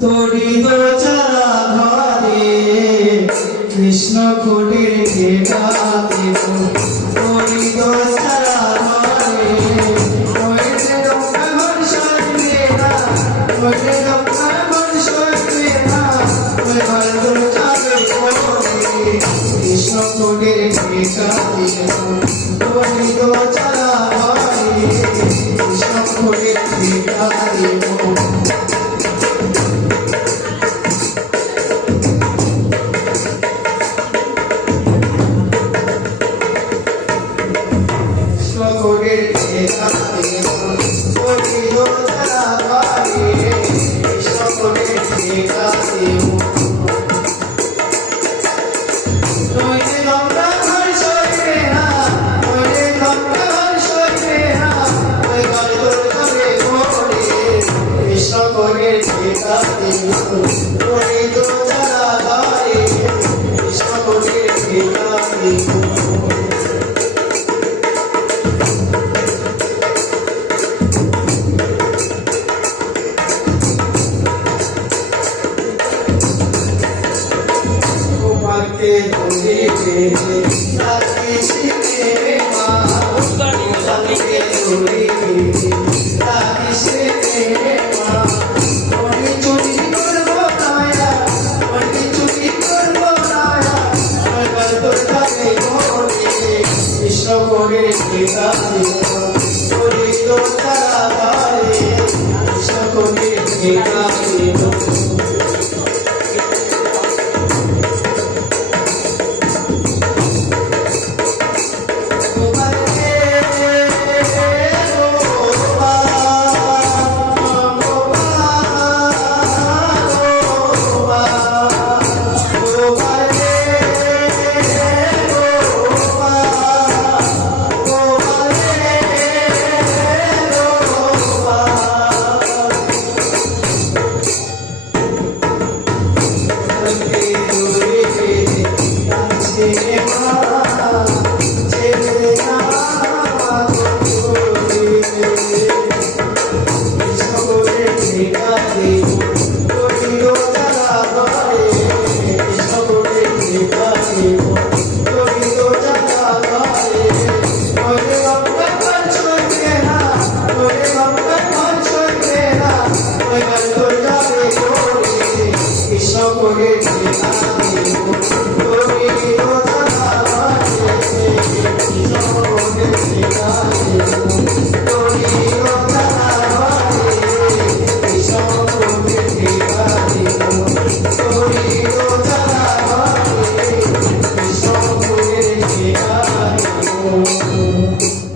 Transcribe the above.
তড়িত চারা ঘরে কৃষ্ণ কুটির ঘেটাতে তড়িত চারা ঘরে ওইতে রক্ষা ঘর সরবে না ওইতে রক্ষা ঘর সরবে না ওই ঘর তোর যাবে কৃষ্ণ কুটির ঘেটাতে তড়িত চারা ঘরে কৃষ্ণ কুটির ঘেটাতে Oh